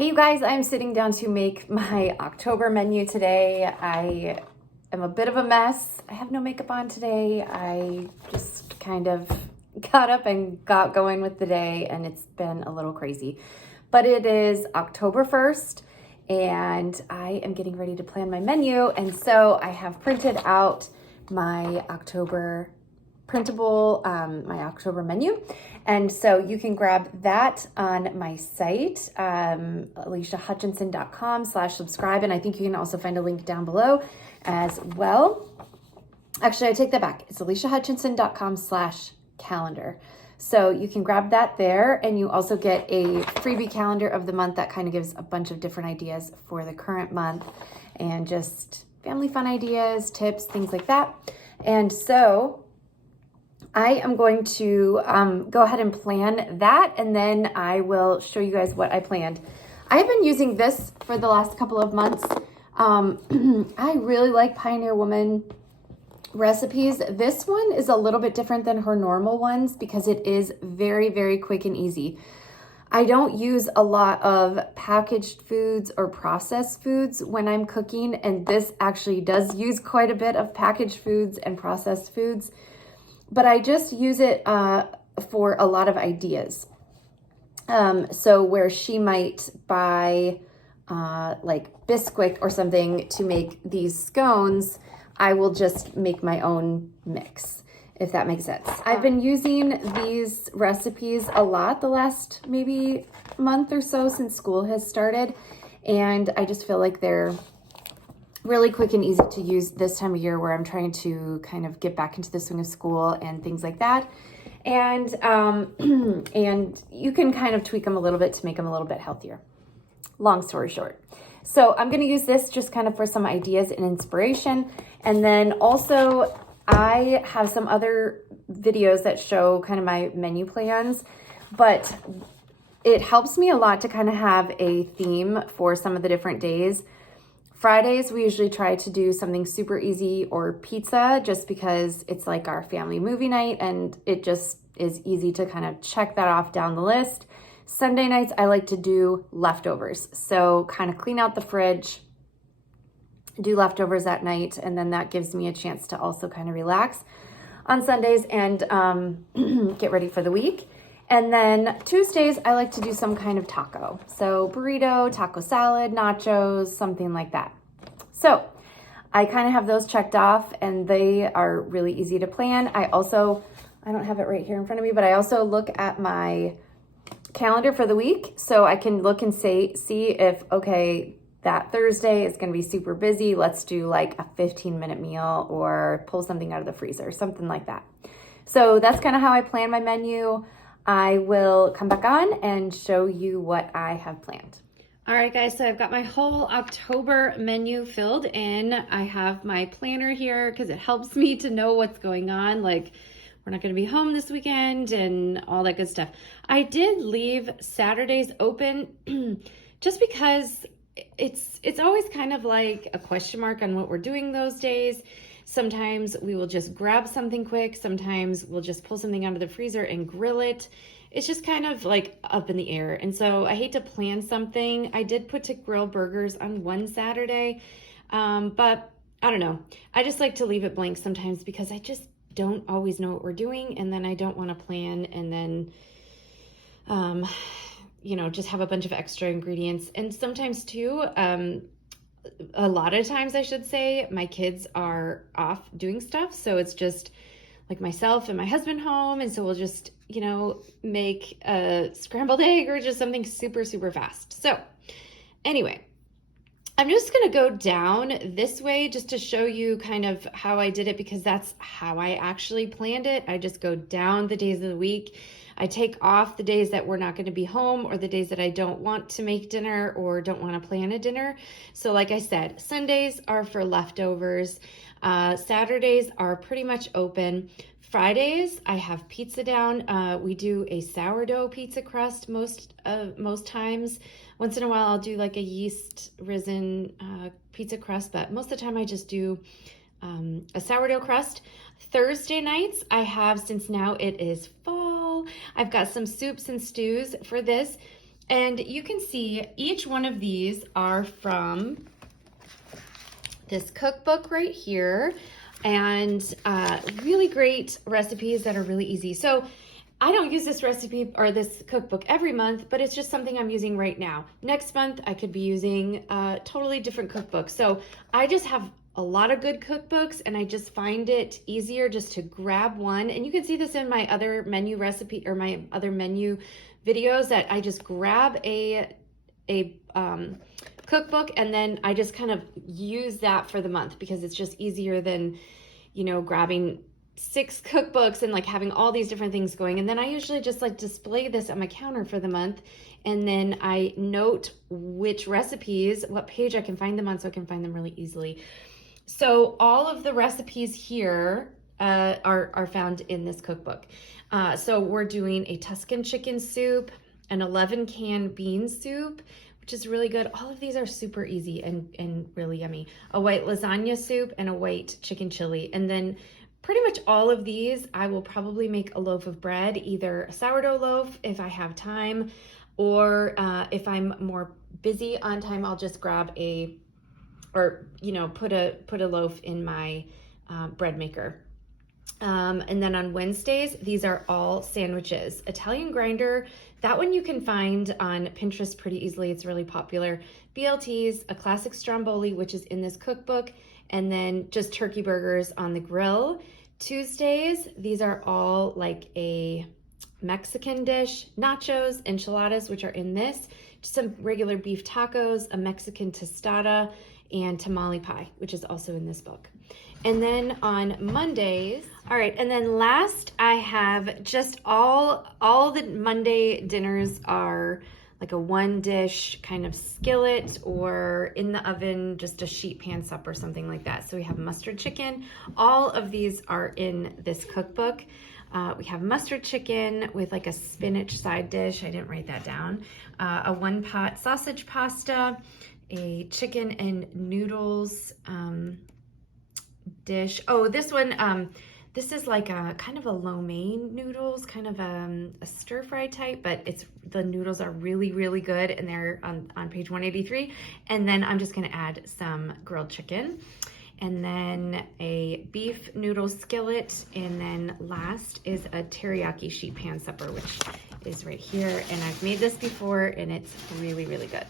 Hey you guys, I'm sitting down to make my October menu today. I am a bit of a mess. I have no makeup on today. I just kind of got up and got going with the day and it's been a little crazy. But it is October 1st and I am getting ready to plan my menu. And so I have printed out my October my October menu. And so you can grab that on my site, aliciahutchinson.com/subscribe. And I think you can also find a link down below as well. Actually, I take that back. It's aliciahutchinson.com/calendar. So you can grab that there, and you also get a freebie calendar of the month that kind of gives a bunch of different ideas for the current month and just family fun ideas, tips, things like that. And so I am going to go ahead and plan that, and then I will show you guys what I planned. I've been using this for the last couple of months. I really like Pioneer Woman recipes. This one is a little bit different than her normal ones because it is very, very quick and easy. I don't use a lot of packaged foods or processed foods when I'm cooking, and this actually does use quite a bit of packaged foods and processed foods. But I just use it for a lot of ideas. So where she might buy like Bisquick or something to make these scones, I will just make my own mix, if that makes sense. I've been using these recipes a lot the last maybe month or so since school has started. And I just feel like they're really quick and easy to use this time of year where I'm trying to kind of get back into the swing of school and things like that. And and you can kind of tweak them a little bit to make them a little bit healthier. Long story short. So I'm going to use this just kind of for some ideas and inspiration. And then also I have some other videos that show kind of my menu plans, but it helps me a lot to kind of have a theme for some of the different days. Fridays, we usually try to do something super easy or pizza just because it's like our family movie night and it just is easy to kind of check that off down the list. Sunday nights, I like to do leftovers. So kind of clean out the fridge, do leftovers at night, and then that gives me a chance to also kind of relax on Sundays and get ready for the week. And then Tuesdays, I like to do some kind of taco. So burrito, taco salad, nachos, something like that. So I kind of have those checked off and they are really easy to plan. I don't have it right here in front of me, but I also look at my calendar for the week so I can look and see if, okay, that Thursday is going to be super busy. Let's do like a 15-minute meal or pull something out of the freezer, something like that. So that's kind of how I plan my menu. I will come back on and show you what I have planned. All right, guys, so I've got my whole October menu filled in. I have my planner here because it helps me to know what's going on. Like, we're not going to be home this weekend and all that good stuff. I did leave Saturdays open just because it's always kind of like a question mark on what we're doing those days. Sometimes we will just grab something quick. Sometimes we'll just pull something out of the freezer and grill it. It's just kind of like up in the air. And so I hate to plan something. I did put to grill burgers on one Saturday, but I don't know. I just like to leave it blank sometimes because I just don't always know what we're doing. And then I don't want to plan and then, just have a bunch of extra ingredients. And sometimes too, a lot of times I should say, my kids are off doing stuff. So it's just like myself and my husband home. And so we'll just, make a scrambled egg or just something super, super fast. So anyway, I'm just going to go down this way just to show you kind of how I did it because that's how I actually planned it. I just go down the days of the week. I take off the days that we're not going to be home or the days that I don't want to make dinner or don't want to plan a dinner. So like I said, Sundays are for leftovers. Saturdays are pretty much open. Fridays, I have pizza down. We do a sourdough pizza crust most times. Once in a while, I'll do like a yeast risen pizza crust, but most of the time I just do a sourdough crust. Thursday nights, I have, since now it is fall, I've got some soups and stews for this. And you can see each one of these are from this cookbook right here, and really great recipes that are really easy. So I don't use this recipe or this cookbook every month, but it's just something I'm using right now. Next month, I could be using a totally different cookbook. So I just have a lot of good cookbooks, and I just find it easier just to grab one. And you can see this in my other menu recipe or my other menu videos, that I just grab a cookbook, and then I just kind of use that for the month, because it's just easier than, you know, grabbing 6 cookbooks and like having all these different things going. And then I usually just like display this on my counter for the month, and then I note which recipes, what page I can find them on, so I can find them really easily. So all of the recipes here are found in this cookbook. So we're doing a Tuscan chicken soup, an 11-can bean soup, which is really good. All of these are super easy and really yummy. A white lasagna soup and a white chicken chili. And then pretty much all of these, I will probably make a loaf of bread, either a sourdough loaf if I have time, or if I'm more busy on time, I'll just grab put a loaf in my bread maker. And then on Wednesdays, these are all sandwiches. Italian grinder, that one you can find on Pinterest pretty easily. It's really popular. BLTs, a classic stromboli, which is in this cookbook, and then just turkey burgers on the grill. Tuesdays, these are all like a Mexican dish, nachos, enchiladas, which are in this, just some regular beef tacos, a Mexican tostada, and tamale pie, which is also in this book. And then on Mondays, all right, and then last I have just all the Monday dinners are like a 1-dish kind of skillet, or in the oven, just a sheet pan sup or something like that. So we have mustard chicken. All of these are in this cookbook. We have mustard chicken with like a spinach side dish. I didn't write that down. A 1-pot sausage pasta, a chicken and noodles dish. Oh, this one, this is like a kind of a lo mein noodles, kind of a stir fry type, but the noodles are really, really good, and they're on page 183. And then I'm just gonna add some grilled chicken, and then a beef noodle skillet, and then last is a teriyaki sheet pan supper, which is right here. And I've made this before, and it's really, really good.